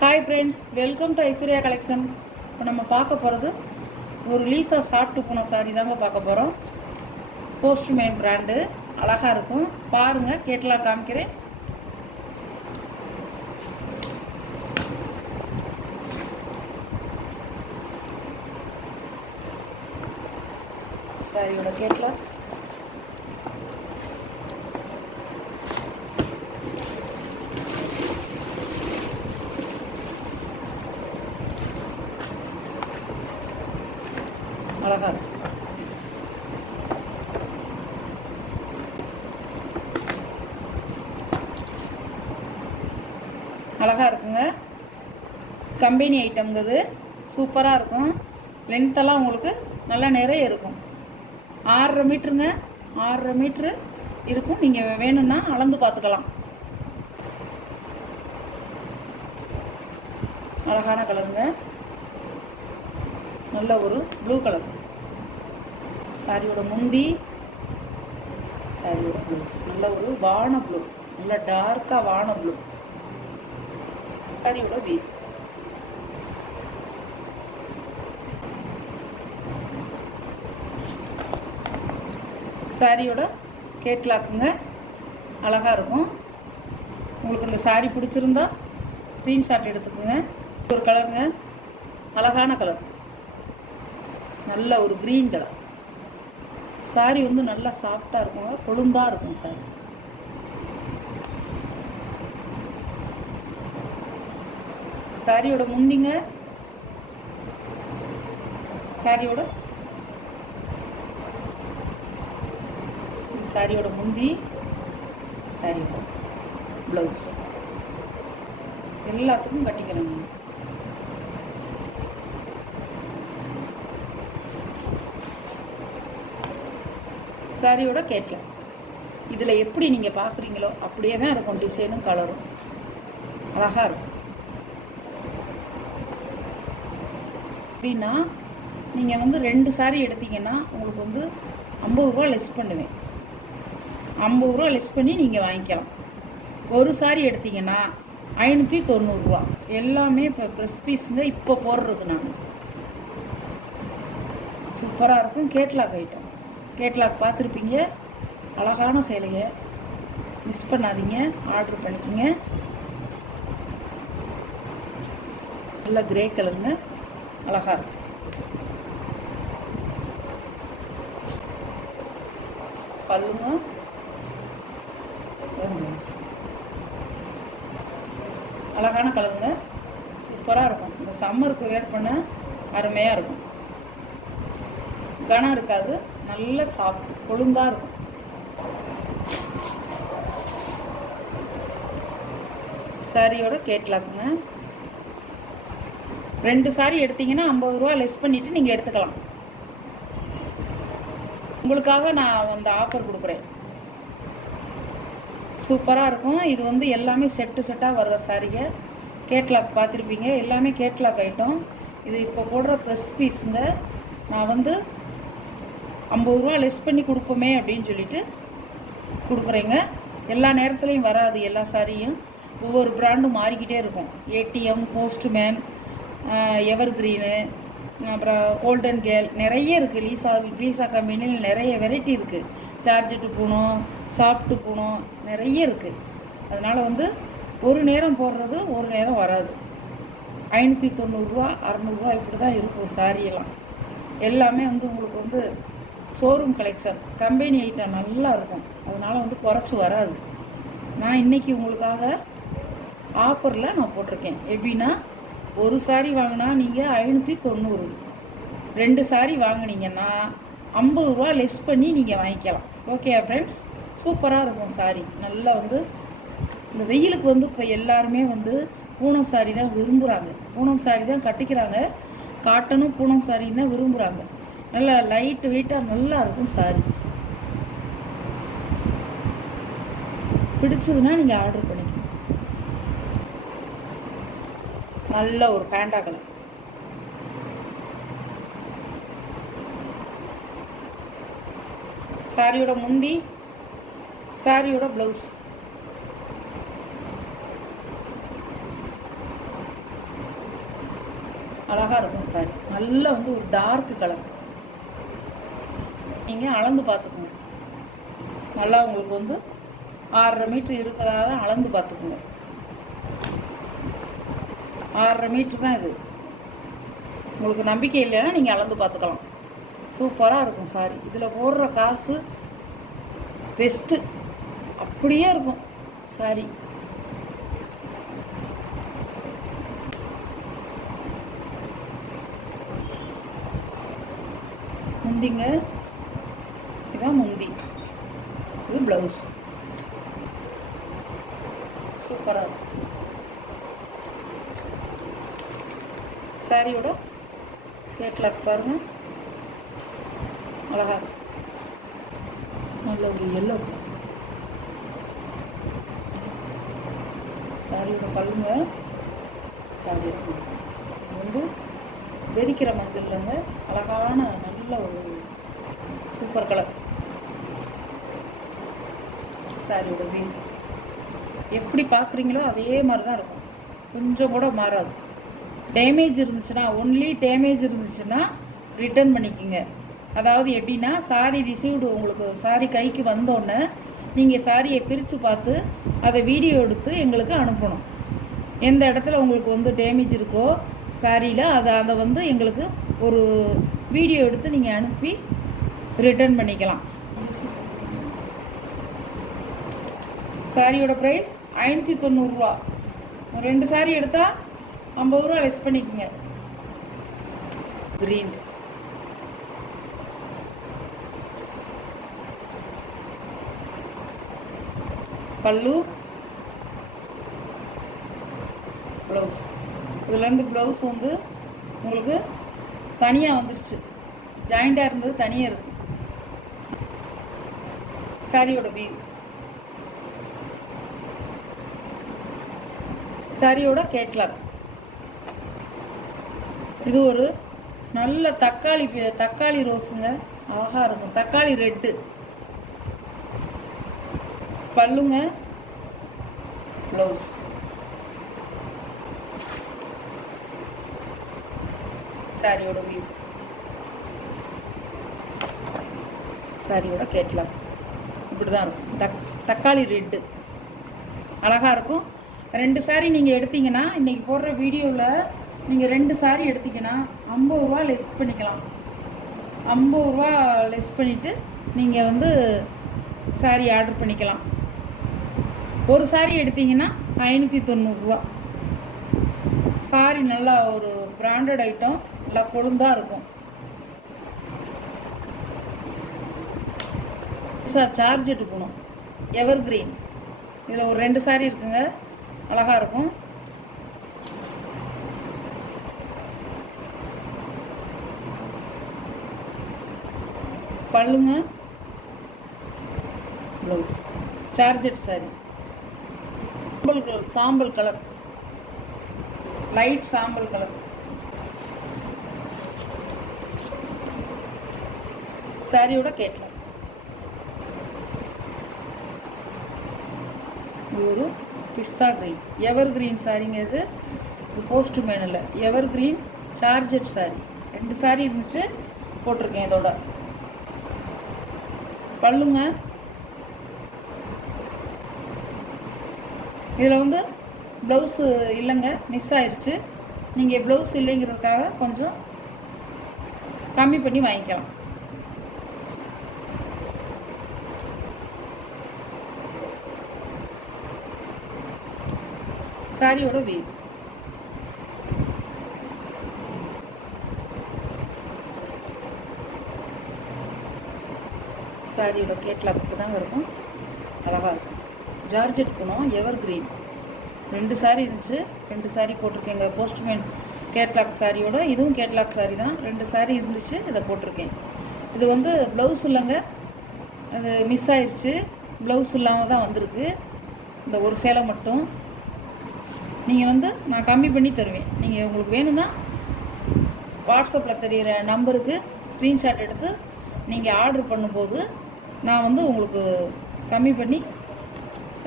Hi friends, welcome to Aishwarya collection. இப்போ நம்ம பார்க்க போகிறது ஒரு லீஸா சாப்பிட்டு போன சாரி தாங்க பார்க்க போகிறோம். போஸ்ட்மேன் பிராண்டு, அழகாக இருக்கும். பாருங்கள், கேட்டலாக காமிக்கிறேன். சாரியோட கேட்டலாக் அழகாக இருக்கும். அழகாக இருக்குங்க. கம்பெனி ஐட்டம்ங்குது சூப்பராக இருக்கும். லென்த்தெல்லாம் உங்களுக்கு நல்லா நிறைய இருக்கும். 6.5 மீட்டருங்க. 6.5 மீட்ரு இருக்கும். நீங்கள் வேணும்னா அளந்து பார்த்துக்கலாம். அழகான கலருங்க. நல்ல ஒரு ப்ளூ கலர். சாரியோட முந்தி, சாரியோட ப்ளவுஸ் நல்ல ஒரு வான ப்ளூ, நல்ல டார்க்காக வான ப்ளூ. சாரியோட வீ, சாரியோட கேட்லாக்குங்க. அழகாக இருக்கும். உங்களுக்கு இந்த சாரி பிடிச்சிருந்தா ஸ்க்ரீன்ஷாட் எடுத்துக்கோங்க. ஒரு கலருங்க, அழகான கலர், நல்ல ஒரு க்ரீன் கலர். சாரி வந்து நல்லா சாஃப்டாக இருக்குங்க, கொழுந்தாக இருக்கும் சாரி. சாரியோட முந்திங்க, சாரியோட சாரியோட முந்தி, சாரியோட ப்ளவுஸ் எல்லாத்துக்கும் கட்டிக்கிறேங்க. சாரியோட கேட்கல. இதில் எப்படி நீங்கள் பார்க்குறீங்களோ அப்படியே தான் இருக்கும். டிசைனும் கலரும் அழகாக இருக்கும். அப்படின்னா நீங்கள் வந்து 2 சாரி எடுத்தீங்கன்னா உங்களுக்கு வந்து 50 ரூபா லெஸ் பண்ணுவேன். 50 ரூபா லெஸ் பண்ணி நீங்கள் வாங்கிக்கலாம். ஒரு சாரி எடுத்தீங்கன்னா 590 ரூபா. எல்லாமே இப்போ ப்ரெஸ் பீஸுங்க. இப்போ போடுறது நான் சூப்பராக இருக்கும். Catalogue item. கேட்லாக் பார்த்துருப்பீங்க. அழகான சேலையை மிஸ் பண்ணாதீங்க, ஆர்டர் பண்ணிக்கோங்க. நல்ல கிரே கலருங்க, அழகாக இருக்கும். பல்லுங்க அழகான கலருங்க, சூப்பராக இருக்கும். இந்த சம்மருக்கு வேர் பண்ண அருமையாக இருக்கும். கனம் இருக்காது, நல்ல சாஃப்ட் கொழுந்தாக இருக்கும். சாரியோட கேட்லாக்குங்க. 2 சாரி எடுத்தீங்கன்னா 50 ரூபா லெஸ் பண்ணிவிட்டு நீங்கள் எடுத்துக்கலாம். உங்களுக்காக நான் அந்த ஆஃபர் கொடுக்குறேன். சூப்பராக இருக்கும். இது வந்து எல்லாமே செட்டாக வர்ற சாரிங்க. கேட்லாக் பார்த்துருப்பீங்க. எல்லாமே கேட்லாக் ஐட்டம். இது இப்போ போடுற ப்ரெஸ் பீஸுங்க. நான் வந்து 50 ரூபா லெஸ் பண்ணி கொடுப்போமே அப்படின்னு சொல்லிட்டு கொடுக்குறேங்க. எல்லா நேரத்துலையும் வராது. எல்லா சாரியும் ஒவ்வொரு பிராண்டும் மாறிக்கிட்டே இருக்கும். ஏடிஎம், போஸ்ட்மேன், எவர் கிரீனு, அப்புறம் கோல்டன் கேல், நிறைய இருக்குது. லீசா கம்பெனியில் நிறைய வெரைட்டி இருக்குது. சார்ஜெட்டு பூனம், சாஃப்ட்டு பூனம், நிறைய இருக்குது. அதனால் வந்து ஒரு நேரம் போடுறது ஒரு நேரம் வராது. 590 ரூபா 600 ரூபா இப்படி தான் இருக்கும் சாரியெல்லாம். எல்லாமே வந்து உங்களுக்கு வந்து ஷோரூம் கலெக்ஷன். கம்பெனி ஐட்டம் நல்லா இருக்கும். அதனால் வந்து குறைச்சி வராது. நான் இன்றைக்கி உங்களுக்காக ஆஃபரில் நான் போட்டிருக்கேன். எப்படின்னா, ஒரு சாரி வாங்கினா நீங்கள் 590, 2 சாரி வாங்கினீங்கன்னா 50 ரூபா லெஸ் பண்ணி நீங்கள் வாங்கிக்கலாம். ஓகே ஃப்ரெண்ட்ஸ், சூப்பராக இருக்கும் சாரி. நல்லா வந்து இந்த வெயிலுக்கு வந்து இப்போ எல்லாருமே வந்து பூனம் சாரி தான் விரும்புகிறாங்க. பூனம் சாரி தான் கட்டிக்கிறாங்க. காட்டனும் பூனம் சாரி தான் விரும்புகிறாங்க. நல்லா லைட் வெயிட்டாக நல்லா இருக்கும் சாரி. பிடிச்சதுன்னா நீங்கள் ஆர்டர் பண்ணிக்கணும். நல்ல ஒரு பேண்டா கலர். சாரியோட முந்தி, சாரியோட ப்ளவுஸ் அழகாக இருக்கும் சாரி. நல்லா வந்து ஒரு டார்க் கலர். நீங்கள் அளந்து பார்த்துக்குங்க. நல்லா உங்களுக்கு வந்து 6.5 மீட்ரு இருக்கிறதா அளந்து பார்த்துக்குங்க. 6.5 மீட்ரு தான் இது. உங்களுக்கு நம்பிக்கை இல்லைன்னா நீங்கள் அளந்து பார்த்துக்கலாம். சூப்பராக இருக்கும் சாரி. இதில் போடுற காசு பெஸ்ட்டு. அப்படியே இருக்கும் சாரி. முந்திங்க, இதுதான் முந்தி, இது ப்ளவுஸ். சூப்பராக இருக்கும் சாரியோட கேட்லாக் பாருங்கள். அழகாக இருக்கும். நல்ல ஒரு எல்லோ கலர் சாரியோட பல்லுங்க. சாரியோட இது வந்து வெறிக்கிற மஞ்சள்லங்க. அழகான நல்ல ஒரு சூப்பர் கலர் சாரியோட வீல். எப்படி பார்க்குறீங்களோ அதே மாதிரி தான் இருக்கும். கொஞ்சம் கூட மாறாது. டேமேஜ் இருந்துச்சுன்னா, ஒன்லி டேமேஜ் இருந்துச்சுன்னா ரிட்டர்ன் பண்ணிக்கோங்க. அதாவது எப்படின்னா, சாரி ரிசீவ்டு உங்களுக்கு சாரி கைக்கு வந்தோடனே நீங்கள் சாரியை பிரித்து பார்த்து அதை வீடியோ எடுத்து எங்களுக்கு அனுப்பணும். எந்த இடத்துல உங்களுக்கு வந்து டேமேஜ் இருக்கோ சாரியில் அதை வந்து எங்களுக்கு ஒரு வீடியோ எடுத்து நீங்கள் அனுப்பி ரிட்டர்ன் பண்ணிக்கலாம். சாரியோட ப்ரைஸ் 590 ரூபா. 2 சாரி எடுத்தால் 50 ரூபா லெஸ் பண்ணிக்கோங்க. க்ரீன் பல்லு, ப்ளவுஸ். இதுலேருந்து ப்ளவுஸ் வந்து உங்களுக்கு தனியாக வந்துருச்சு. ஜாயிண்டாக இருந்தது தனியாக இருக்குது. சாரியோட வியூ. சாரியோட கேட்லாக். இது ஒரு நல்ல தக்காளி ரோஸுங்க. அழகாக இருக்கும். தக்காளி ரெட்டு பல்லுங்க, ப்ளவுஸ். சாரியோட வியூ. சாரியோட கேட்லாக் இப்படி தான் இருக்கும். தக்காளி ரெட்டு அழகாக இருக்கும். 2 சாரி நீங்கள் எடுத்தீங்கன்னா, இன்றைக்கி போடுற வீடியோவில் நீங்கள் 2 சாரி எடுத்தீங்கன்னா 50 ரூபா லெஸ் பண்ணிக்கலாம். 50 ரூபா லெஸ் பண்ணிவிட்டு நீங்கள் வந்து சாரி ஆர்டர் பண்ணிக்கலாம். ஒரு சாரி எடுத்தீங்கன்னா 590 ரூபா. சாரி நல்லா ஒரு பிராண்டட் ஐட்டம், நல்லா கொழுந்தாக இருக்கும். சார் சார்ஜெட்டு போகணும். எவர் கிரீன். இதில் ஒரு 2 சாரி இருக்குங்க. அழகாக இருக்கும். பல்லுங்க, ப்ளவுஸ். சார்ஜெட் சாரி. சாம்பல் கலர், லைட் சாம்பல் கலர். சாரியோட கேட்லாக். இது ஒரு பிஸ்தா கிரீன், எவர் கிரீன் சாரிங்க. இது போஸ்ட் மேனில் எவர் கிரீன் சார்ஜெட் சாரி. 2 சாரி இருந்துச்சு, போட்டிருக்கேன். இதோட பல்லுங்க. இதில் வந்து ப்ளவுஸு இல்லைங்க, மிஸ் ஆயிடுச்சு. நீங்கள் ப்ளவுஸ் இல்லைங்கிறதுக்காக கொஞ்சம் கம்மி பண்ணி வாங்கிக்கலாம். சாரியோட வீ. சாரியோட கேட்லாக் இப்படி தாங்க இருக்கும். அழகாக இருக்கும். ஜார்ஜெட் போனோம், எவர் கிரீன். 2 சாரி இருந்துச்சு, 2 சாரி போட்டிருக்கேங்க. போஸ்ட்மேன் கேட்லாக் சாரியோட இதுவும் கேட்லாக் சாரி தான். 2 சாரி இருந்துச்சு, இதை போட்டிருக்கேன். இது வந்து ப்ளவுஸ் இல்லைங்க, அது மிஸ் ஆயிடுச்சு. ப்ளவுஸ் இல்லாமல் தான் வந்திருக்கு. இந்த ஒரு சேலை மட்டும். நீங்கள் வந்து நான் கம்மி பண்ணி தருவேன். நீங்கள் உங்களுக்கு வேணும்னா வாட்ஸ்அப்பில் தெரிகிற நம்பருக்கு ஸ்க்ரீன்ஷாட் எடுத்து நீங்கள் ஆர்டர் பண்ணும்போது நான் வந்து உங்களுக்கு கம்மி பண்ணி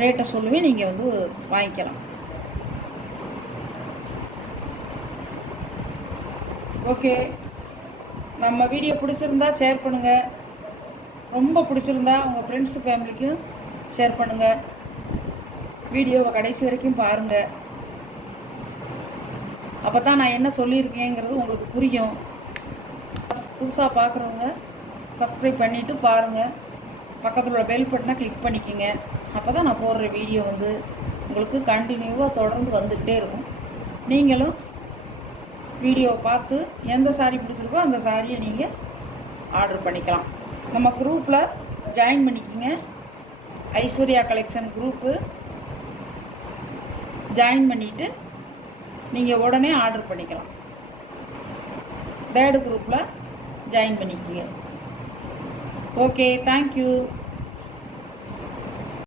ரேட்டை சொல்லுவேன். நீங்கள் வந்து வாங்கிக்கலாம். ஓகே, நம்ம வீடியோ பிடிச்சிருந்தா ஷேர் பண்ணுங்கள். ரொம்ப பிடிச்சிருந்தா உங்கள் ஃப்ரெண்ட்ஸு ஃபேமிலிக்கும் ஷேர் பண்ணுங்கள். வீடியோவை கடைசி வரைக்கும் பாருங்கள். அப்போ தான் நான் என்ன சொல்லியிருக்கேங்கிறது உங்களுக்கு புரியும். புதுசாக பார்க்குறவங்க சப்ஸ்கிரைப் பண்ணிவிட்டு பாருங்கள். பக்கத்தில் உள்ள பெல் பட்டனை கிளிக் பண்ணிக்கோங்க. அப்போ தான் நான் போடுற வீடியோ வந்து உங்களுக்கு கண்டினியூவாக தொடர்ந்து வந்துக்கிட்டே இருக்கும். நீங்களும் வீடியோவை பார்த்து எந்த சாரீ பிடிச்சிருக்கோ அந்த சாரியை நீங்கள் ஆர்டர் பண்ணிக்கலாம். நம்ம குரூப்பில் ஜாயின் பண்ணிக்கோங்க. ஐஸ்வர்யா கலெக்ஷன் குரூப்பு ஜாயின் பண்ணிவிட்டு நீங்கள் உடனே ஆர்டர் பண்ணிக்கலாம். தேர்டு குரூப்பில் ஜாயின் பண்ணிக்கோங்க. Okay, thank you.